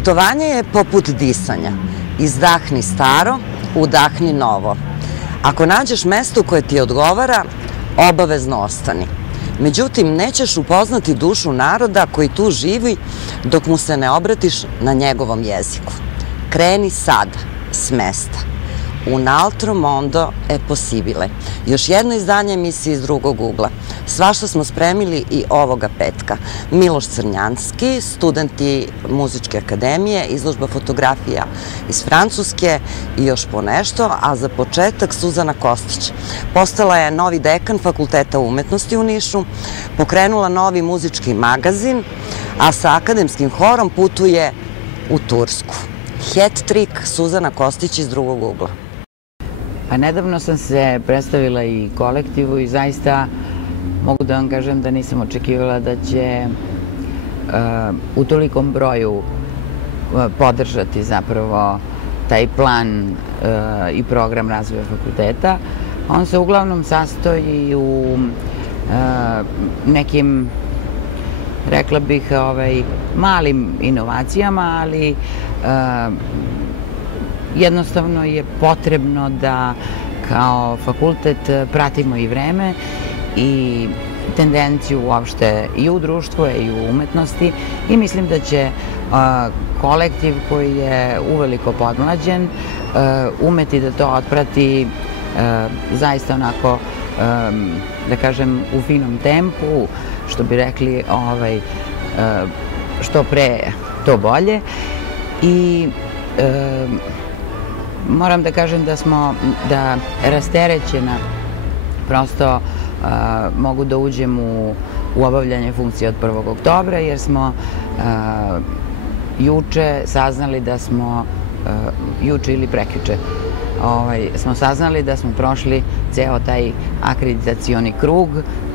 Putovanje je poput disanja. Izdahni staro, udahni novo. Ako nađeš mesto koje ti odgovara, obavezno ostani. Međutim, nećeš upoznati dušu naroda koji tu živi dok mu se ne obratiš na njegovom jeziku. Kreni sada, s mesta. Un altro mondo è possibile. Još jedno izdanje emisije iz drugog ugla. Svašta smo spremili i ovoga petka. Miloš Crnjanski, studenti Muzičke akademije, izložba fotografija iz Francuske i još ponešto, a za početak Suzana Kostić. Postala je novi dekan Fakulteta umetnosti u Nišu, pokrenula novi muzički magazin, a sa akademskim horom putuje u Tursku. Hat-trick Suzana Kostić iz drugog ugla. Pa nedavno sam se predstavila i kolektivu i zaista mogu da vam kažem da nisam očekivala da će u tolikom broju podržati zapravo taj plan i program razvoja fakulteta. On se uglavnom sastoji u nekim, rekla bih, malim inovacijama, ali jednostavno je potrebno da kao fakultet pratimo i vreme i tendenciju uopšte i u društvu i u umetnosti i mislim da će kolektiv koji je uveliko podmlađen umeti da to otprati zaista onako, da kažem, u finom tempu, što bi rekli, što pre to bolje. I moram da kažem da rasterećena prosto mogu da uđem u obavljanje funkcije od 1. oktobra, jer smo juče saznali da smo, juče ili prekjuče, smo saznali da smo prošli ceo taj akreditacioni krug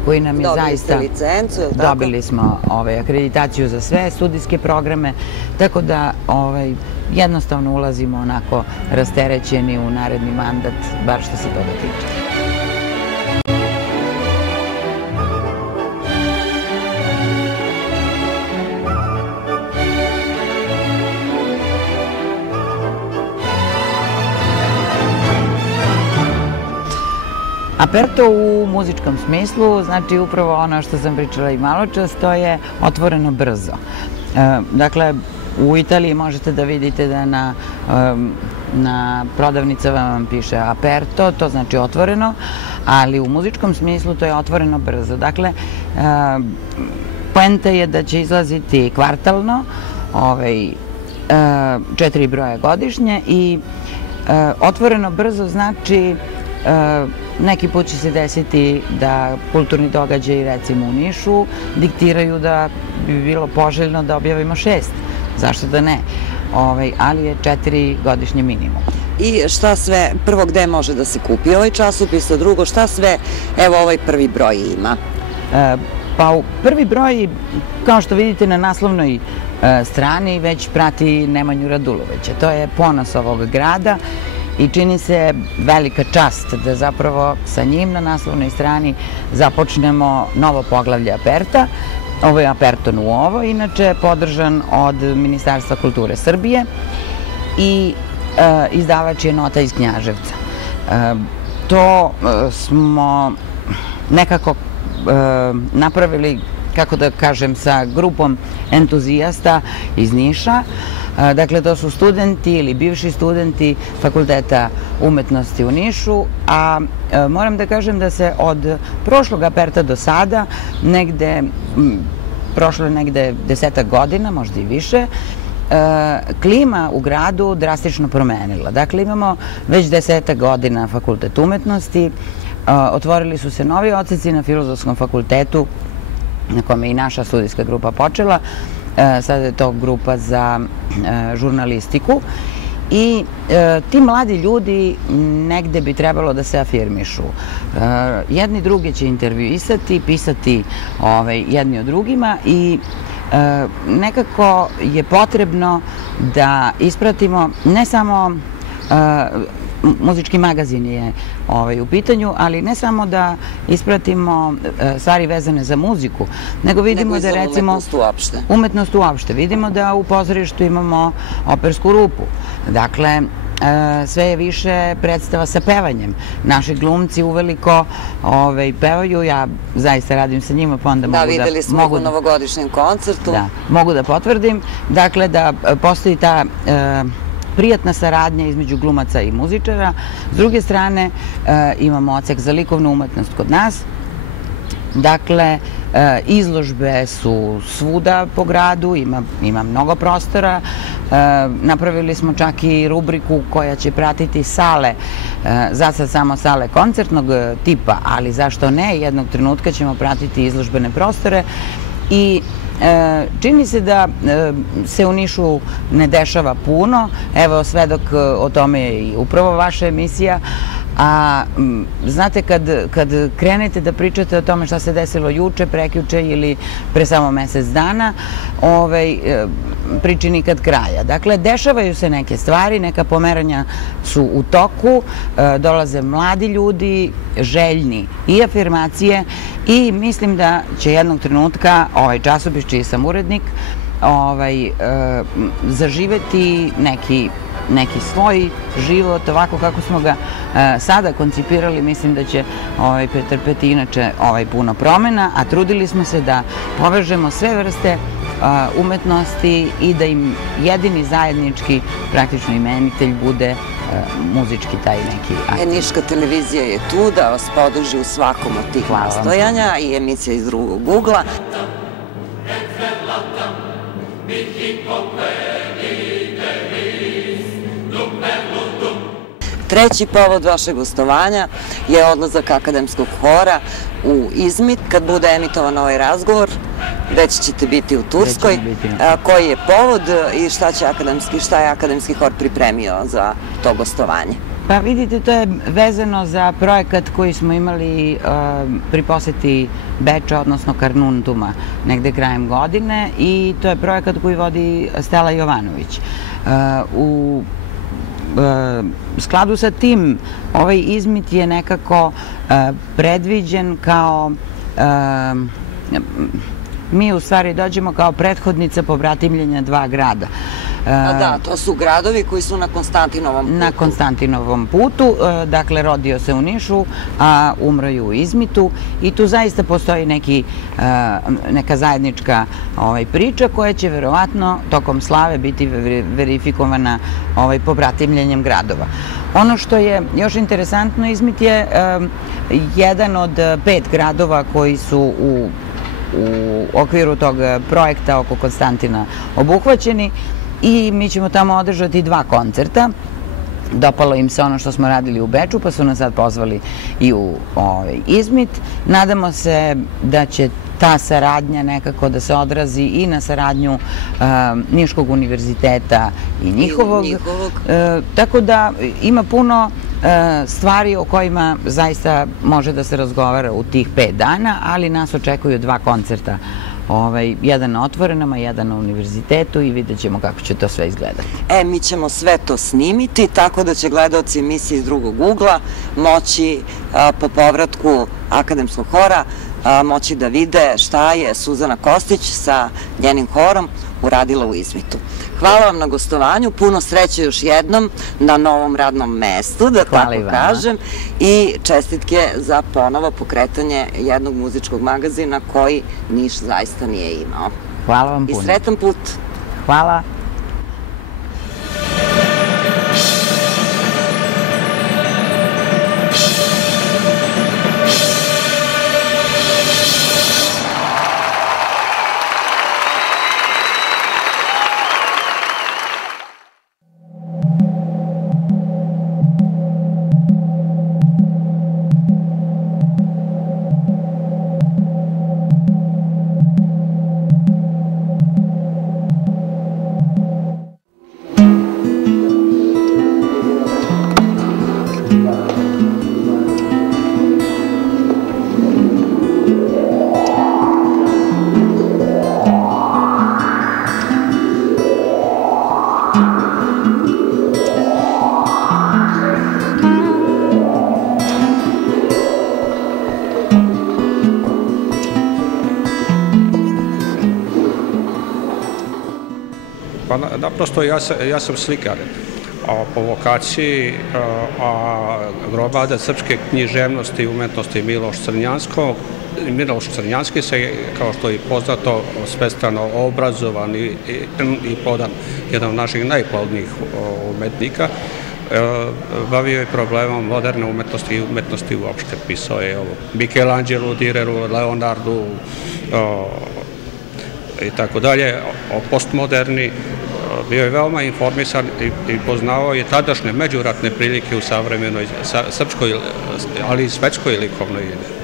koji nam je zaista... Dobili ste licencu, je li tako? Dobili smo akreditaciju za sve studijske programe, tako da jednostavno ulazimo onako rasterećeni u naredni mandat, bar što se toga tiče. Aperto u muzičkom smislu, znači upravo ono što sam pričala i malo čas, to je otvoreno brzo. Dakle, u Italiji možete da vidite da na prodavnicama vam piše aperto, to znači otvoreno, ali u muzičkom smislu to je otvoreno brzo. Dakle, poenta je da će izlaziti kvartalno, 4 broja godišnje i otvoreno brzo znači neki put će se desiti da kulturni događaji, recimo u Nišu, diktiraju da bi bilo poželjno da objavimo 6. Zašto da ne? Ali je 4 godišnje minimum. I šta sve, prvo gde može da se kupi ovaj časopis, a drugo šta sve, evo ovaj prvi broj ima? Pa prvi broj, kao što vidite na naslovnoj strani, već prati Nemanju Radulovića. To je ponos ovog grada i čini se velika čast da zapravo sa njim na naslovnoj strani započnemo novo poglavlje Aperta. Ovo je Aperto Nuovo, inače podržan od Ministarstva kulture Srbije i izdavač je Nota iz Knjaževca. To smo nekako napravili, kako da kažem, sa grupom entuzijasta iz Niša. Dakle, to su studenti ili bivši studenti Fakulteta umetnosti u Nišu, a moram da kažem da se od prošlog Aperta do sada, prošlo je negde 10 godina, možda i više, klima u gradu drastično promenila. Dakle, imamo već 10 godina Fakultet umetnosti, otvorili su se novi odseci na Filozofskom fakultetu, na kome je i naša studijska grupa počela. Sada je to grupa za žurnalistiku i ti mladi ljudi negde bi trebalo da se afirmišu. Jedni drugi će intervjuisati, pisati jedni o drugima i nekako je potrebno da ispratimo ne samo muzički magazin je u pitanju, ali ne samo da ispratimo stvari vezane za muziku, nego vidimo da recimo... umetnost uopšte. Umetnost uopšte. Vidimo da u pozorištu imamo opersku rupu. Dakle, sve je više predstava sa pevanjem. Naši glumci uveliko pevaju, ja zaista radim sa njima, pa onda mogu da... Da, videli smo ih u novogodišnjem koncertu. Da, mogu da potvrdim. Dakle, da postoji ta prijatna saradnja između glumaca i muzičara. S druge strane, imamo odsek za likovnu umetnost kod nas. Dakle, izložbe su svuda po gradu, ima mnogo prostora. Napravili smo čak i rubriku koja će pratiti sale, za sad samo sale koncertnog tipa, ali zašto ne, jednog trenutka ćemo pratiti izložbene prostore i čini se da se u Nišu ne dešava puno, evo svedok o tome je i upravo vaša emisija, a znate kad krenete da pričate o tome šta se desilo juče, prekjuče ili pre samo mesec dana, priči nikad kraja. Dakle, dešavaju se neke stvari, neka pomeranja su u toku, dolaze mladi ljudi, željni i afirmacije i mislim da će jednog trenutka ovaj časopis čiji sam urednik zaživeti neki svoj život, ovako kako smo ga sada koncipirali, mislim da će pretrpeti inače puno promena, a trudili smo se da povežemo sve vrste umetnosti i da im jedini zajednički praktično imenitelj bude muzički taj neki akcent. Niška televizija je tu da vas podrži u svakom od tih nastojanja i emisija iz drugog ugla. Treći povod vašeg gostovanja je odlazak akademskog hora u Izmit. Kad bude emitovan ovaj razgovor, već ćete biti u Turskoj. Koji je povod i šta je akademski hor pripremio za to gostovanje? Pa vidite, to je vezano za projekat koji smo imali pri poseti Beča, odnosno Karnuntuma, negde krajem godine i to je projekat koji vodi Stela Jovanović. U skladu sa tim, ovaj Izmit je nekako predviđen kao... Mi u stvari dođemo kao prethodnica pobratimljenja dva grada. Da, to su gradovi koji su na Konstantinovom putu. Na Konstantinovom putu, dakle rodio se u Nišu, a umro je u Izmitu i tu zaista postoji neka zajednička priča koja će verovatno tokom slave biti verifikovana pobratimljenjem gradova. Ono što je još interesantno, Izmit je jedan od 5 gradova koji su u okviru tog projekta oko Konstantina obuhvaćeni i mi ćemo tamo održati 2 koncerta. Dopalo im se ono što smo radili u Beču, pa su nas sad pozvali i u Izmit. Nadamo se da će ta saradnja nekako da se odrazi i na saradnju Niškog univerziteta i njihovog. Tako da ima puno stvari o kojima zaista može da se razgovara u tih 5 dana, ali nas očekuju 2 koncerta. Jedan na Otvorenom, a jedan na univerzitetu i vidjet ćemo kako će to sve izgledati. Mi ćemo sve to snimiti, tako da će gledaoci emisije iz drugog ugla moći po povratku akademskog hora moći da vide šta je Suzana Kostić sa njenim horom uradila u Izmitu. Hvala vam na gostovanju, puno sreće još jednom na novom radnom mestu, da tako kažem, i čestitke za ponovo pokretanje jednog muzičkog magazina koji Niš zaista nije imao. Hvala vam puno. I sretan put. Hvala. Pa naprosto ja sam slikar po vokaciji, a gromada srpske književnosti i umetnosti Miloš Crnjanski se, kao što je poznato, svestrano obrazovan i podan, jedan od naših najplodnijih umetnika, bavio je problemom moderne umetnosti i umetnosti uopšte. Pisao je o Michelangelu, Düreru, Leonardu i tako dalje, o postmoderni. Bio je veoma informisan i poznao je tadašnje međuratne prilike u savremenoj srpskoj, ali i svetskoj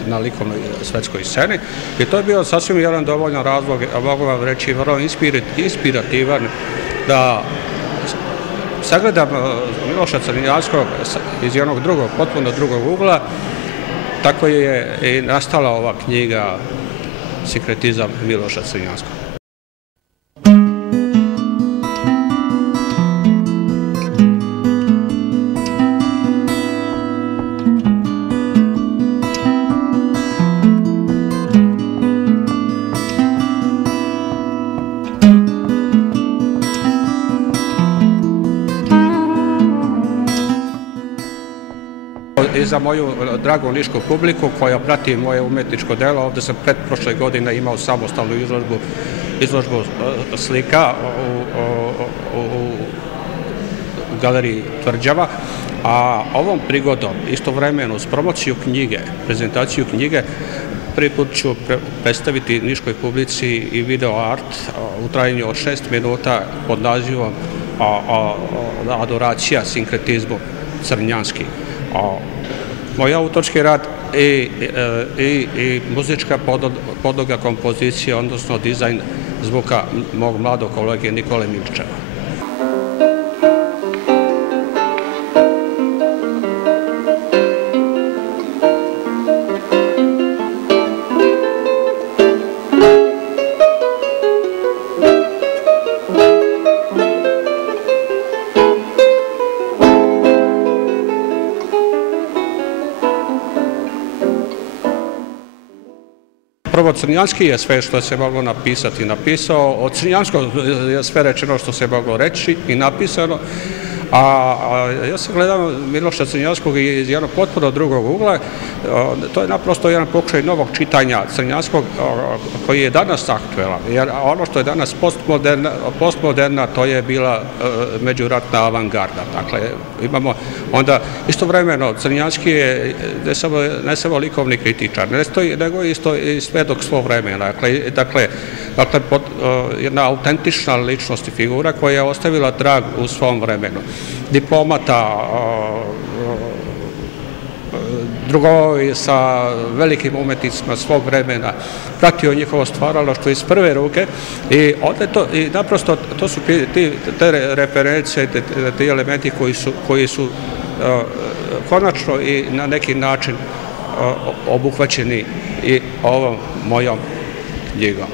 na likovnoj svetskoj sceni. I to je bio sasvim jedan dovoljan razlog, a mogu vam reći, vrlo inspirativan da sagledam Miloša Crnjanskog iz jednog potpuno drugog ugla. Tako je i nastala ova knjiga Sinkretizam Miloša Crnjanskog. I za moju dragu nišku publiku koja prati moje umetničko delo. Ovde sam pretprošle godine imao samostalnu izložbu slika u galeriji Tvrđava, a ovom prigodom, istovremeno s promociju knjige, prezentaciju knjige, prvi put ću predstaviti niškoj publici i video art u trajanju od 6 minuta pod nazivom Adoracija sinkretizmu Crnjanski. Moj autorski rad i muzička podloga kompozicije, odnosno dizajn zvuka mog mladog kolege Nikole Milčeva. Prvo, Crnjanski je sve što se moglo napisati napisao, od Crnjanskog je sve rečeno što se moglo reći i napisano, a ja sam gledao Miloša Crnjanskog iz jednog potpuno drugog ugla. To je naprosto jedan pokušaj novog čitanja Crnjanskog koji je danas aktuelan, jer ono što je danas postmoderna, to je bila međuratna avangarda. Dakle, imamo onda istovremeno Crnjanski je ne samo likovni kritičar, nego isto i svedok svog vremena. Dakle, jedna autentična ličnost i figura koja je ostavila trag u svom vremenu. Diplomata, drugovi sa velikim umetnicima svog vremena, pratio njihovo stvaralaštvo iz prve ruke i naprosto to su te reference, ti elementi koji su konačno i na neki način obuhvaćeni i ovom mojom knjigom.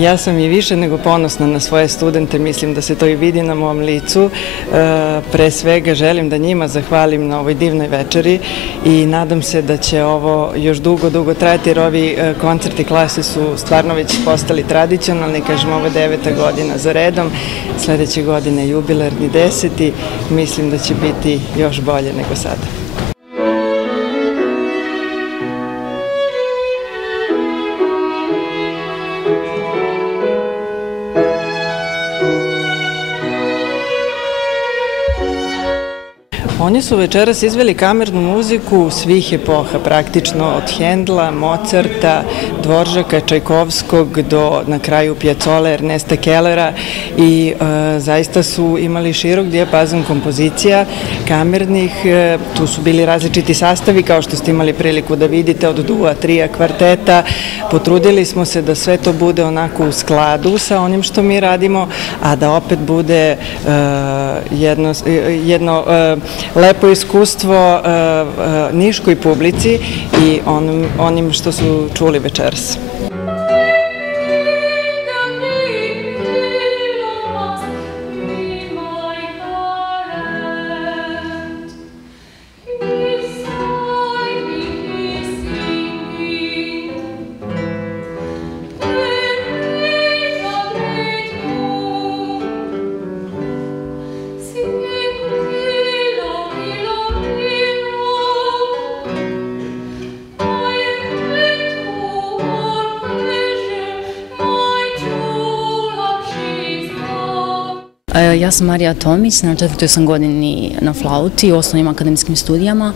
Ja sam i više nego ponosna na svoje studente, mislim da se to i vidi na mom licu. Pre svega želim da njima zahvalim na ovoj divnoj večeri i nadam se da će ovo još dugo trajati, jer ovi koncerti klase su stvarno već postali tradicionalni, kažem, ovo je 9. godina za redom, sledeće godine jubilarni 10. Mislim da će biti još bolje nego sada. Oni su večeras izveli kamernu muziku svih epoha, praktično od Hendla, Mozarta, Dvoržaka, Čajkovskog do na kraju Piazzole, Ernesta Kellera i zaista su imali širok dijapazon kompozicija kamernih, tu su bili različiti sastavi kao što ste imali priliku da vidite od dua, trija, kvarteta. Potrudili smo se da sve to bude onako u skladu sa onim što mi radimo, a da opet bude jedno lepo iskustvo niškoj publici i onim što su čuli večeras. Ja sam Marija Tomić, na 4. sam godini na flauti u osnovnim akademskim studijama.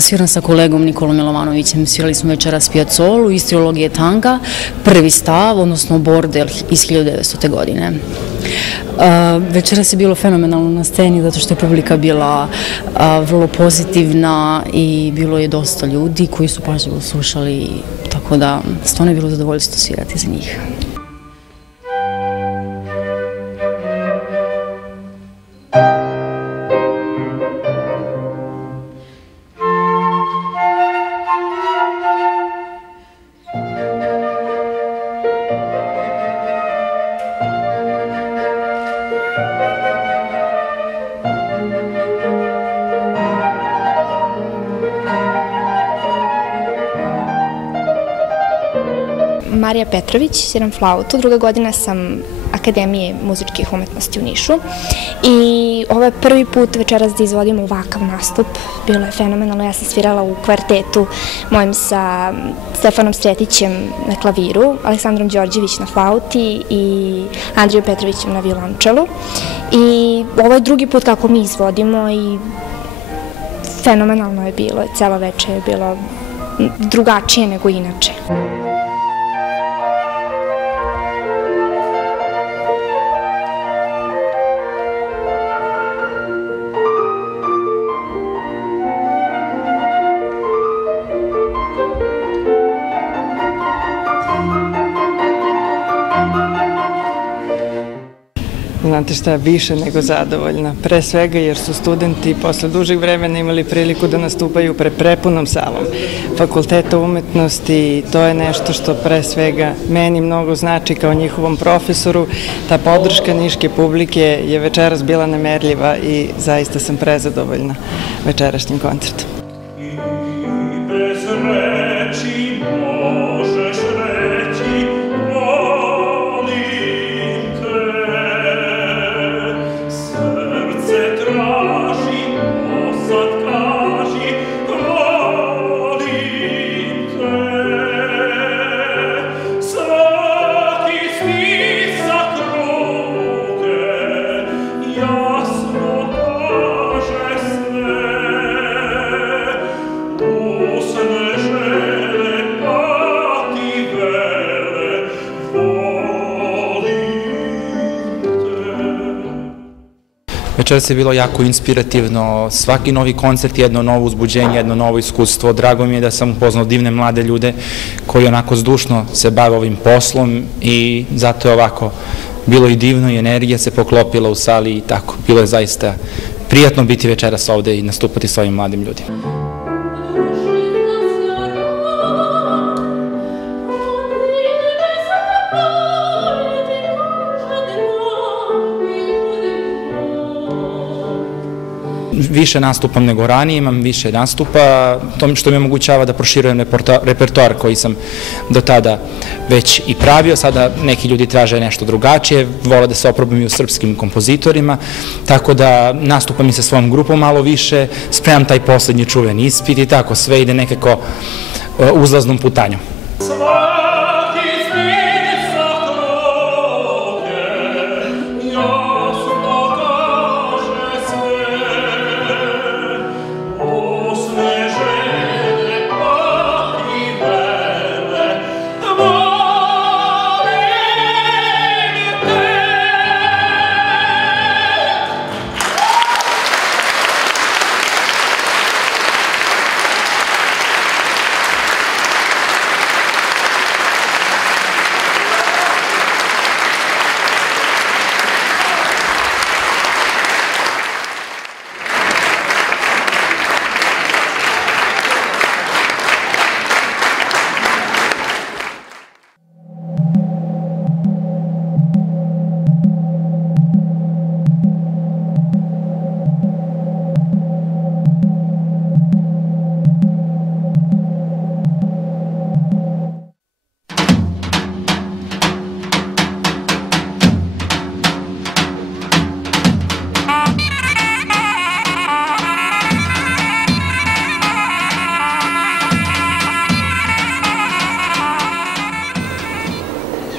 Sviram sa kolegom Nikolom Milovanovićem, svirali smo večeras Piazzolu iz trilogije Tanga, prvi stav, odnosno bordel iz 1900. godine. Večeras je bilo fenomenalno na sceni zato što je publika bila vrlo pozitivna i bilo je dosta ljudi koji su pažljivo slušali, tako da stvarno je bilo zadovoljstvo svirati za njih. Marija Petrović, sviram flautu, druga godina sam Akademije muzičkih umetnosti u Nišu i ovo je prvi put večeras da izvodim ovakav nastup, bilo je fenomenalno, ja sam svirala u kvartetu mojim sa Stefanom Stretićem na klaviru, Aleksandrom Đorđević na flauti i Andrijom Petrovićem na violončelu i ovo je drugi put kako mi izvodimo i fenomenalno je bilo, celo večer je bilo drugačije nego inače. Znate šta, više nego zadovoljna. Pre svega jer su studenti posle dužeg vremena imali priliku da nastupaju pred prepunom salom Fakulteta umetnosti. To je nešto što pre svega meni mnogo znači kao njihovom profesoru. Ta podrška niške publike je večeras bila nemerljiva i zaista sam prezadovoljna večerašnjim koncertom. Večeras je bilo jako inspirativno, svaki novi koncert je jedno novo uzbuđenje, jedno novo iskustvo. Drago mi je da sam upoznao divne mlade ljude koji onako zdušno se bave ovim poslom i zato je ovako bilo i divno i energija se poklopila u sali i tako. Bilo je zaista prijatno biti večeras ovde i nastupati s ovim mladim ljudima. Više nastupam nego ranije, imam više nastupa, to što mi omogućava da proširujem repertoar koji sam do tada već i pravio. Sada neki ljudi traže nešto drugačije, vole da se oprobujem i u srpskim kompozitorima, tako da nastupam i sa svojom grupom malo više, spremam taj poslednji čuveni ispit i tako, sve ide nekako uzlaznom putanjom.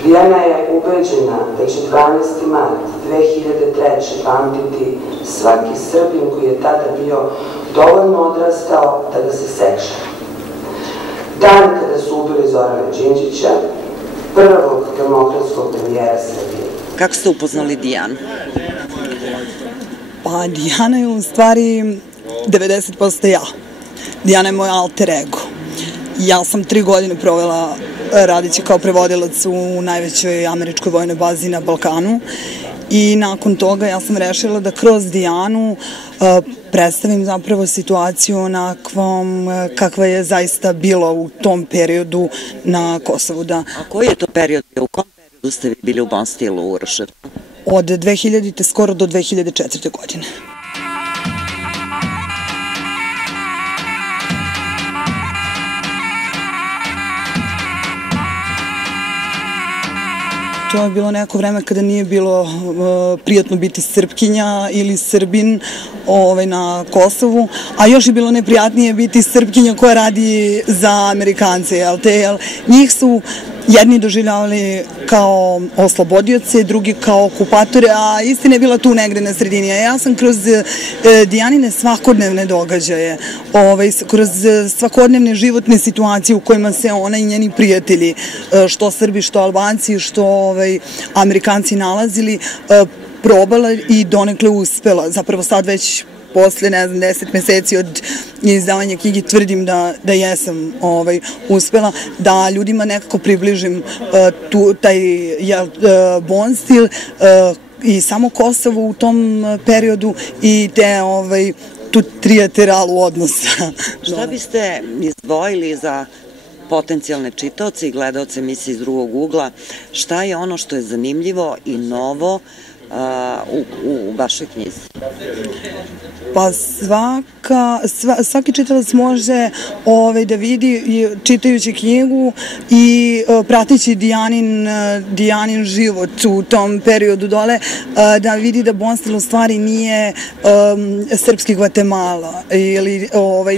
Dijana je ubeđena da će 12. mart 2003. pamtiti svaki Srbin koji je tada bio dovoljno odrastao da ga se seća. Dan kada su ubili Zorana Đinđića, prvog demokratskog premijera Srbije. Kako ste upoznali Dijanu? Pa Dijana je u stvari 90% ja. Dijana je moj alter ego. Ja sam 3 godine provela radići kao prevodilac u najvećoj američkoj vojnoj bazi na Balkanu i nakon toga ja sam rešila da kroz Dijanu predstavim zapravo situaciju onakvom kakva je zaista bila u tom periodu na Kosovu. A koji je to period? U kom periodu ste vi bili u Bonstilu u Uroševcu? Od 2000. skoro do 2004. godine. To je bilo neko vreme kada nije bilo prijatno biti Srpkinja ili Srbin na Kosovu, a još je bilo neprijatnije biti Srpkinja koja radi za Amerikance, jer njih su jedni doživljavali kao oslobodioce, drugi kao okupatore, a istina je bila tu negde na sredini. Ja sam kroz Dijanine svakodnevne događaje, kroz svakodnevne životne situacije u kojima se ona i njeni prijatelji, što Srbi, što Albanci, što Amerikanci nalazili, probala i donekle uspela. Zapravo sad već posle, 10 meseci od izdavanja knjige tvrdim da jesam uspela da ljudima nekako približim taj Bonstil i samo Kosovo u tom periodu i tu trilateralu odnosa. Šta biste izdvojili za potencijalne čitaoce i gledaoce emisije iz drugog ugla? Šta je ono što je zanimljivo i novo u vašoj knjizi? Pa svaki čitalac može da vidi, čitajući knjigu i pratići Dijanin život u tom periodu dole, da vidi da Bonstil u stvari nije srpski Gvatemala, ili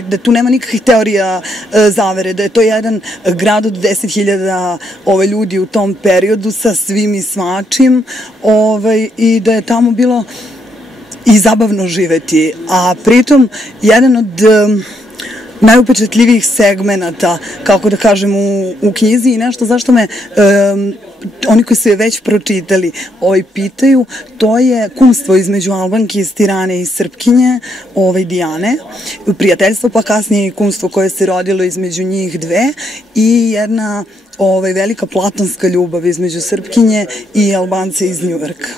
da tu nema nikakvih teorija zavere, da je to jedan grad od 10.000 ljudi u tom periodu sa svim i svačim i da je tamo bilo i zabavno živeti, a pritom jedan od najupečatljivijih segmenata, kako da kažem, u knjizi i nešto zašto me oni koji su je već pročitali pitaju, to je kumstvo između Albanke iz Tirane i Srpkinje, Dijane, prijateljstvo, pa kasnije i kumstvo koje se rodilo između njih dve i jedna velika platonska ljubav između Srpkinje i Albance iz Njujorka.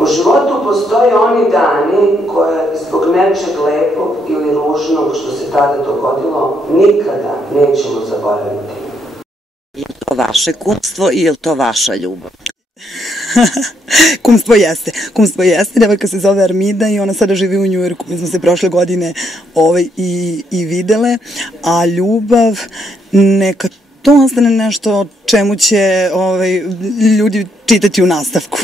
U životu postoje oni dani koje zbog nečeg lepog ili ružnog što se tada dogodilo nikada nećemo zaboraviti. Je li to vaše kumstvo i je li to vaša ljubav? Kumstvo jeste. Kumstvo jeste. Devojka se zove Armida i ona sada živi u Njujorku. Mi smo se prošle godine i videle, a ljubav neka to ostane nešto o čemu će ljudi čitati u nastavku.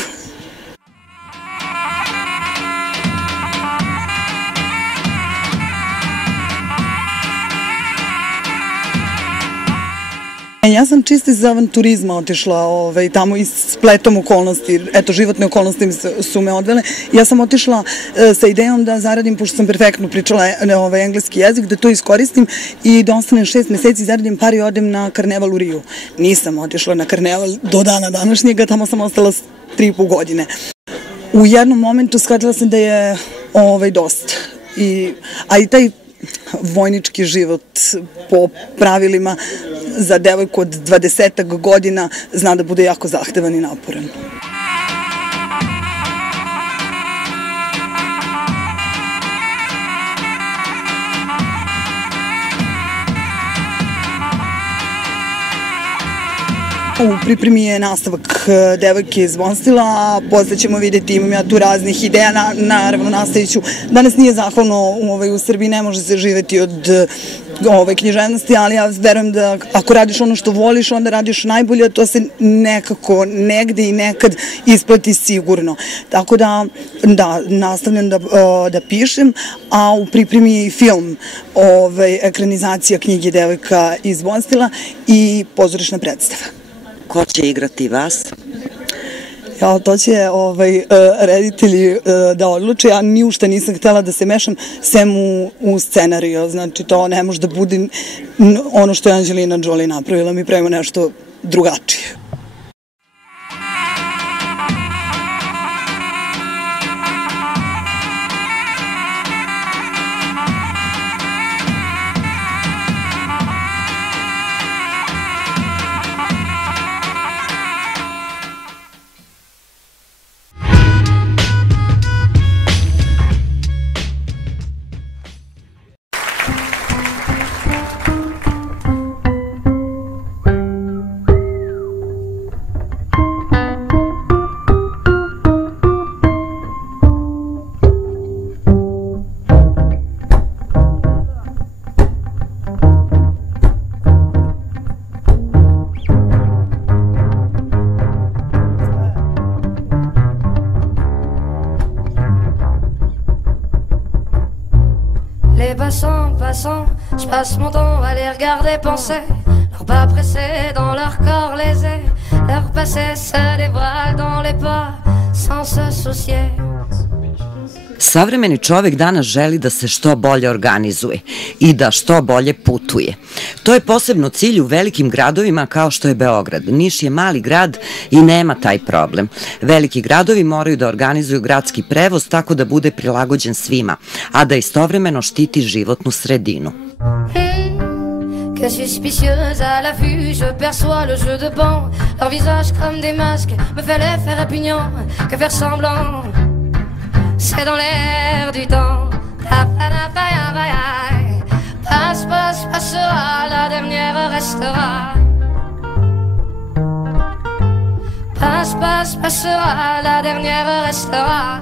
Ja sam čisto iz avanturizma otišla tamo i spletom okolnosti, eto, životne okolnosti su me odvele. Ja sam otišla sa idejom da zaradim, pošto sam perfektno pričala engleski jezik, da to iskoristim i da ostanem 6 meseci, zaradim par i odem na karneval u Riju. Nisam otišla na karneval do dana današnjega, tamo sam ostala 3,5 godine. U jednom momentu shvatila sam da je dosta, a i taj vojnički život po pravilima za devojku od 20 godina zna da bude jako zahtevan i naporan. U pripremi je nastavak Devojke iz Bonstila, a posle ćemo vidjeti, imam ja tu raznih ideja, naravno nastavit ću. Danas nije zahvalno u Srbiji, ne može se živeti od književnosti, ali ja verujem da ako radiš ono što voliš, onda radiš najbolje, a to se nekako negde i nekad isplati sigurno. Tako da nastavljam da pišem, a u pripremi je i film, ekranizacija knjige Devojka iz Bonstila i pozorišna predstava. ko će igrati vas? To će reditelji da odluče, ja ni ušte nisam htjela da se mešam sem u scenariju, znači to ne može da bude ono što je Angelina Jolie napravila, mi pravimo nešto drugačije. Passant, je passe mon temps à les regarder penser, leurs pas pressés dans leur corps lésés, leur passé se dévoile dans les pas sans se soucier. Savremeni čovek danas želi da se što bolje organizuje i da što bolje putuje. To je posebno cilj u velikim gradovima kao što je Beograd. Niš je mali grad i nema taj problem. Veliki gradovi moraju da organizuju gradski prevoz tako da bude prilagođen svima, a da istovremeno štiti životnu sredinu. Que suspicieuse à l'affût, je perçois le jeu de banc. Leur visage comme des masques me fait l'effet répugnant. Que faire semblant, c'est dans l'air du temps. Passe, passe, passera, la dernière restera. Passe, passe, passera, la dernière restera.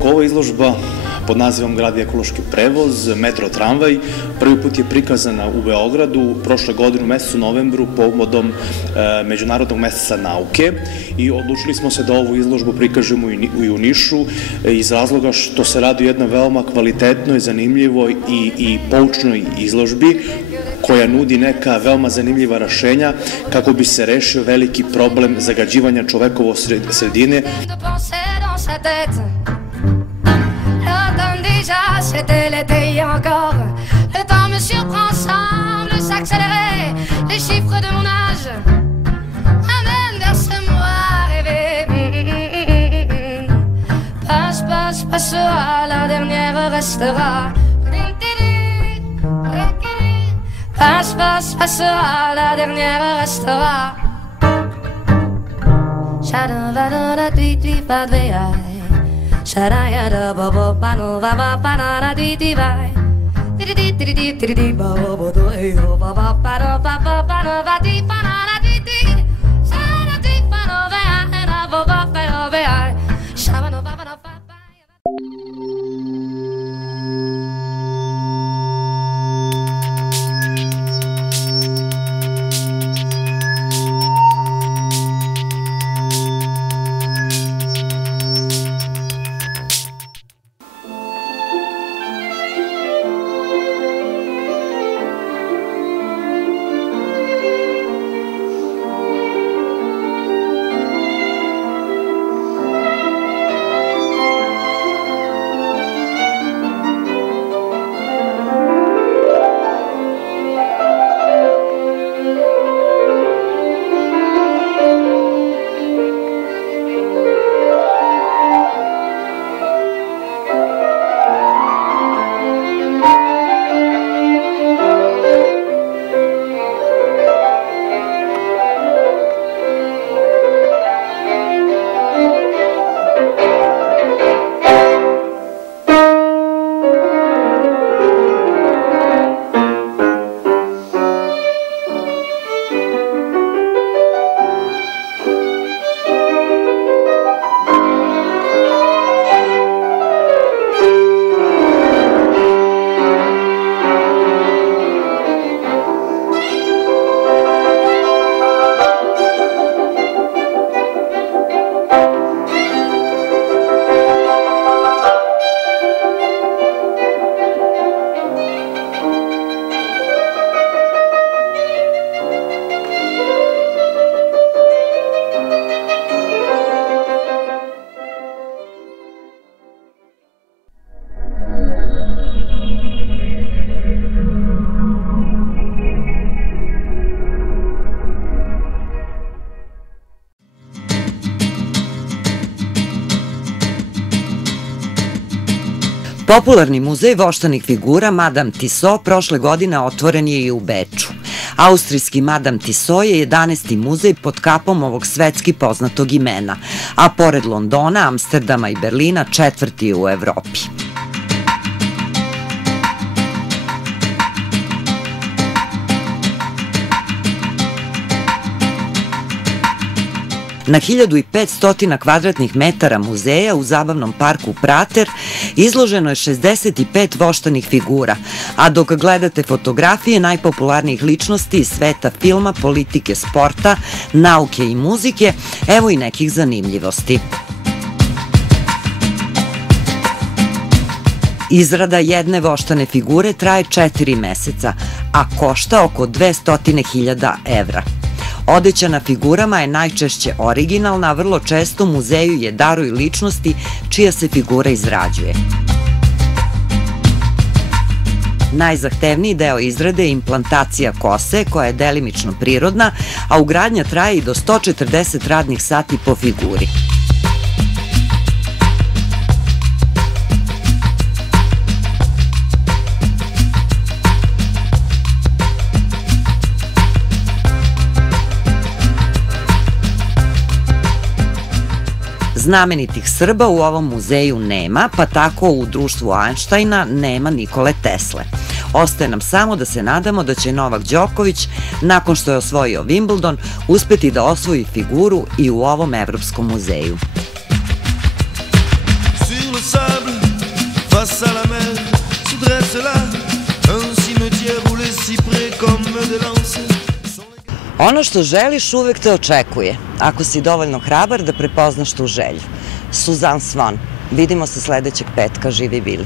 Ova izložba pod nazivom Grad i ekološki prevoz, metro tramvaj, prvi put je prikazana u Beogradu prošle godine u mesecu novembru povodom Međunarodnog meseca nauke i odlučili smo se da ovu izložbu prikažemo i u Nišu iz razloga što se radi o jednoj veoma kvalitetnoj, zanimljivoj i poučnoj izložbi koja nudi neka veoma zanimljiva rešenja kako bi se rešio veliki problem zagađivanja čovekovo sredine. Déjà, c'était l'été encore. Le temps me surprend, semble s'accélérer. Les chiffres de mon âge amènent vers ce moi rêvé. Passe, passe, passera, la dernière restera. Passe, passe, passera, la dernière restera. Shadaya babo pano baba panana diti vai diti diti diti diti babo do yo baba pano baba pano vati panana diti sana ti pano vai na baba pano vai shavano baba no baba. Popularni muzej voštanih figura Madame Tissot prošle godine otvoren je i u Beču. Austrijski Madame Tissot je 11. muzej pod kapom ovog svetski poznatog imena, a pored Londona, Amsterdama i Berlina 4. u Evropi. Na 1500 kvadratnih metara muzeja u zabavnom parku Prater izloženo je 65 voštanih figura, a dok gledate fotografije najpopularnijih ličnosti iz sveta filma, politike, sporta, nauke i muzike, evo i nekih zanimljivosti. Izrada jedne voštane figure traje 4 meseca, a košta oko 200.000 evra. Odeća na figurama je najčešće originalna, a vrlo često muzeju je daruju ličnosti čija se figura izrađuje. Najzahtevniji deo izrade je implantacija kose, koja je delimično prirodna, a ugradnja traje i do 140 radnih sati po figuri. Znamenitih Srba u ovom muzeju nema, pa tako u društvu Einsteina nema Nikole Tesle. Ostaje nam samo da se nadamo da će Novak Đoković, nakon što je osvojio Wimbledon, uspeti da osvoji figuru i u ovom Evropskom muzeju. Ono što želiš uvek te očekuje, ako si dovoljno hrabar da prepoznaš tu želju. Suzanne Swan. Vidimo se sledećeg petka, živi bili.